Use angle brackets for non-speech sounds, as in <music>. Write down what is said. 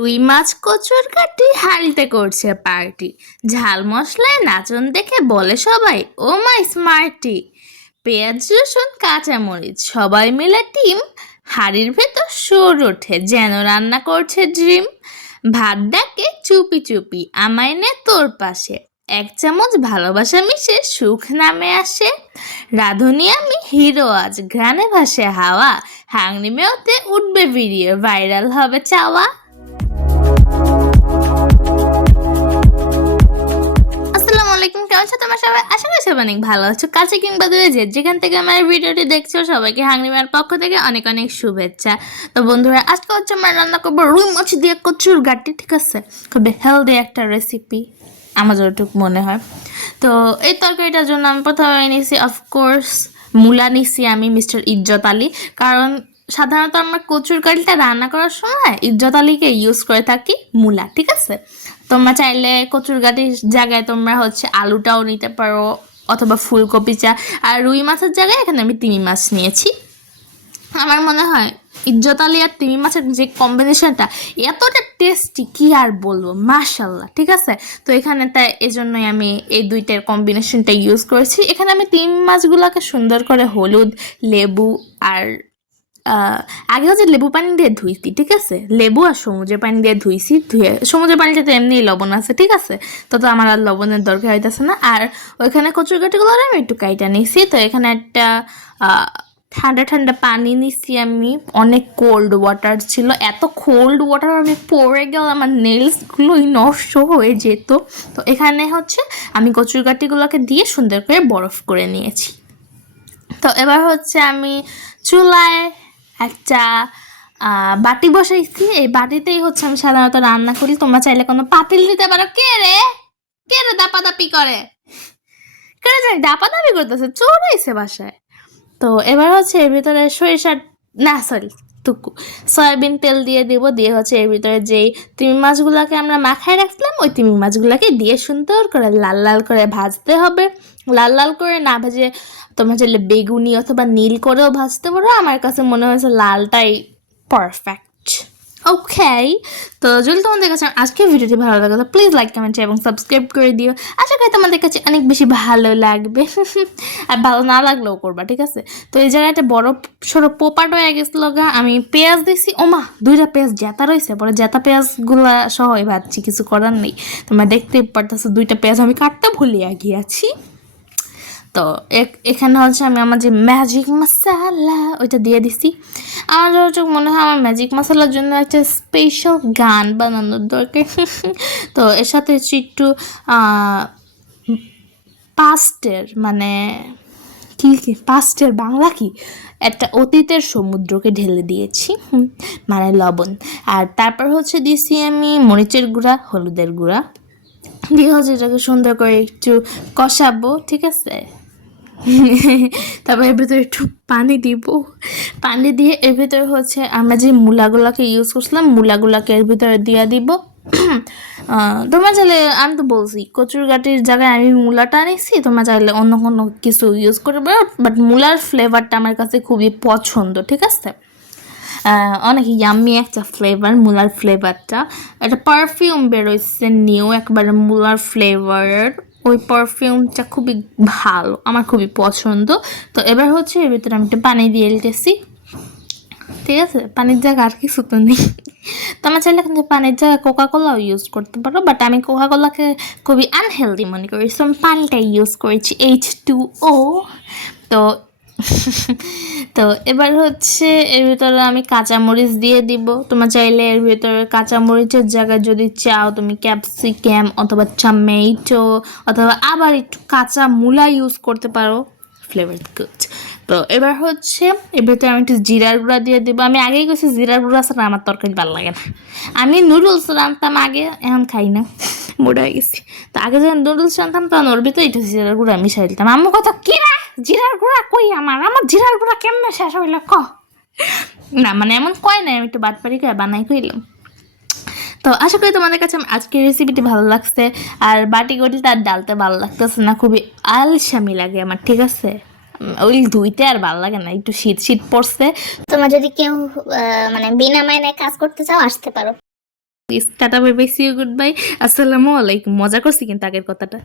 রুই মাছ কচুর কাটি হাড়িতে করছে পার্টি। ঝাল মশলায় নাচন দেখে বলে সবাই, ও মাই স্মার্টি। পেঁয়াজ, রসুন, কাঁচামরিচ, সবাই মিলে টিম হাড়ির ভেতর সুর ওঠে, যেন রান্না করছে ড্রিম। ভাত ডাকে চুপি চুপি, আমায় নে তোর পাশে। এক চামচ ভালোবাসা মিশে সুখ নামে আসে। রাধুনি আমি, হিরো আজ, ঘ্রাণে ভাসে হাওয়া। হাংনি মেওতে উঠবে ভিডিও, ভাইরাল হবে চাওয়া। কেমন আছো তোমার সবাই আশা করি সবাই অনেক ভালো আছো। কাছে কিংবা দূরে যে যেখান থেকে আমার ভিডিওটি দেখছ, সবাইকে হাংরিমার পক্ষ থেকে অনেক অনেক শুভেচ্ছা। তো বন্ধুরা, আজকে হচ্ছে আমরা রান্না করব রুই মাছ দিয়ে কচুর গাটি, ঠিক আছে? খুবই হেলদি একটা রেসিপি আমার যতটুকু মনে হয়। তো এই তরকারিটার জন্য আমি প্রথমে নিয়েছি অফকোর্স মূলা নিছি আমি মিস্টার ইজ্জত আলী। কারণ সাধারণত আমরা কচুর কালিটা রান্না করার সময় ইজ্জত আলীকে ইউজ করে থাকি মূলা, ঠিক আছে? তোমরা চাইলে কচুর গাটির জায়গায় তোমরা হচ্ছে আলুটাও নিতে পারো, অথবা ফুলকপি চা। আর রুই মাছের জায়গায় এখানে আমি তিমি মাছ নিয়েছি। আমার মনে হয় ইজ্জত আলী আর তিমি মাছের যে কম্বিনেশনটা এতটা টেস্টি কি আর বলব? মাশাল্লাহ ঠিক আছে? তো এখানে তাই এই জন্যই আমি এই দুইটার কম্বিনেশনটা ইউজ করেছি। এখানে আমি তিমি মাছগুলোকে সুন্দর করে হলুদ, লেবু আর আগে হচ্ছে লেবু পানি দিয়ে ধুইছি, ঠিক আছে? লেবু আর সমুদ্রের পানি দিয়ে ধুইছি, ধুয়ে, সমুদ্রের পানিতে তো এমনিই লবণ আছে, ঠিক আছে? তো তো আমার আর লবণের দরকার হইতেছে না। আর ওইখানে কচুর কাটিগুলো আমি একটু কাইটা নিছি, তো এখানে একটা ঠান্ডা ঠান্ডা পানি নিছি আমি। অনেক কোল্ড ওয়াটার ছিল, এত কোল্ড ওয়াটার আমি পড়ে গেল আমার নেলসগুলোই নষ্ট হয়ে যেত। তো এখানে হচ্ছে আমি কচুর কাটিগুলোকে দিয়ে সুন্দর করে বরফ করে নিয়েছি। তো এবার হচ্ছে আমি চুলায় একটা বাটি বসাইছি। এই বাটিতেই হচ্ছে আমি সাধারণত রান্না করি। তোমরা চাইলে কোনো পাতিল দিতে পারো। কে রে? কে রে দাপাদাপি করে? কে রে জানি দাপাদাপি করতেছে, চোর হয়েছে বাসায়। তো এবার হচ্ছে এর ভিতরে সরিষার, না সরি টুকু। সয়াবিন তেল দিয়ে দিব, দিয়ে হচ্ছে এর ভিতরে যেই তিমি মাছগুলোকে আমরা মাখায় রাখলাম ওই তিমি মাছগুলোকে দিয়ে সুন্দর করে লাল লাল করে ভাজতে হবে। লাল লাল করে না ভেজে তোমার চাইলে বেগুনি অথবা নীল করেও ভাজতে পারো, আমার কাছে মনে হয়েছে লালটাই পারফেক্ট ওকে তো যদি তোমাদের কাছে আজকের ভিডিওটি ভালো লাগে, তো প্লিজ লাইক কমেন্ট এবং সাবস্ক্রাইব করে দিও। আশা করি তোমাদের কাছে অনেক বেশি ভালো লাগবে। আর ভালো না লাগলেও করবা, ঠিক আছে? তো এই জায়গায় একটা বড় সড়ো পোপাট হয়ে গেছিল গা আমি পেঁয়াজ দিছি। ওমা, দুইটা পেঁয়াজ জেতা রয়েছে, পরে জেতা পেঁয়াজগুলা সহই ভাবছি, কিছু করার নেই। তোমরা দেখতেই পারতেছো, দুইটা পেঁয়াজ আমি কাটতে ভুলিয়া গিয়েছি। তো এখানে হচ্ছে আমি আমার যে ম্যাজিক মশালা ওইটা দিয়ে দিছি। আমার যতটুকু মনে হয় আমার ম্যাজিক মশলার জন্য একটা স্পেশাল গান বানানোর দরকার। <laughs> তো এর সাথে হচ্ছে একটু পাস্টের মানে কি কি? পাস্টের বাংলা কি? একটা অতীতের সমুদ্রকে ঢেলে দিয়েছি মানে লবণ। আর তারপর হচ্ছে দিয়েছি আমি মরিচের গুঁড়া, হলুদের গুঁড়া। দিয়ে হচ্ছে এটাকে সুন্দর করে একটু কষাবো, ঠিক আছে? <laughs> তারপর এর ভিতরে একটু পানি দিব। পানি দিয়ে এর ভিতরে হচ্ছে আমরা যে মূলাগুলাকে ইউজ করছিলাম, মূলাগুলাকে এর ভিতরে দিয়ে দিব। <clears throat> তোমরা চাইলে, আমি তো বলছি কচুর গাটির জায়গায় আমি মূলাটা নিছি তোমরা চাইলে অন্য কোনো কিছু ইউজ পারো বাট মূলার ফ্লেভারটা আমার কাছে খুবই পছন্দ, ঠিক আছে? অনেক ইয়াম্মি একটা ফ্লেভার মুলার ফ্লেভারটা একটা পারফিউম বেরোচ্ছে নিউ একবারে মুলার ফ্লেভারের ওই পারফিউমটা খুবই ভালো, আমার খুবই পছন্দ। তো এবার হচ্ছে এর ভিতরে আমি একটু পানি দিয়ে এলতেছি ঠিক আছে? পানির জায়গা আর কিছু তো নেই। তো আমার চাইলে কিন্তু পানির জায়গায় কোকা কোলাও ইউজ করতে পারো বাট আমি কোকা কোলাকে খুবই আনহেলদি মনে করি। সো আমি পানিটাই ইউজ করেছি এইচ টু ও তো <laughs> তো এবার হচ্ছে এর ভিতরে আমি কাঁচামরিচ দিয়ে দিব। তোমার চাইলে এর ভিতরে কাঁচামরিচের জায়গায় যদি চাও, তুমি ক্যাপসিকাম অথবা টমেটো অথবা আবার একটু কাঁচা মূলা ইউজ করতে পারো। ফ্লেভার গুড তো এবার হচ্ছে এর ভিতরে আমি একটু জিরার গুঁড়া দিয়ে দেবো। আমি আগেই গেছি জিরার গুঁড়া ছাড়া আমার তরকারি ভালো লাগে না। আমি নুডলস রাঁধতাম আগে, এখন খাই না। <laughs> মোটা হয়ে গেছি। তো আগে যখন নুডলস রাঁধতাম, তখন ওর ভিতরে একটু জিরার গুঁড়া মিশাই দিতাম। আমার কথা, কি না জিরার গুঁড়া কই আমার? আমার জিরার গুঁড়া কেমনে শেষ হইলে ক? না মানে এমন কয় না আমি একটু বাটপারি করে বানাই কইলাম। তো আশা করি তোমাদের কাছে আজকের রেসিপিটি ভালো লাগছে আর বাটি গটিতে আর ডালতে ভালো লাগতেছে না খুবই আলসামি লাগে আমার ঠিক আছে? ওই ধুইতে আর ভালো লাগে না একটু শীত শীত পড়ছে। তোমার যদি কেউ আহ, মানে বিনা মাইনে কাজ করতে চাও আসতে পারো। Tata bye bye see you goodbye আসসালামু আলাইকুম মজা করছি কিন্তু আগের কথাটা।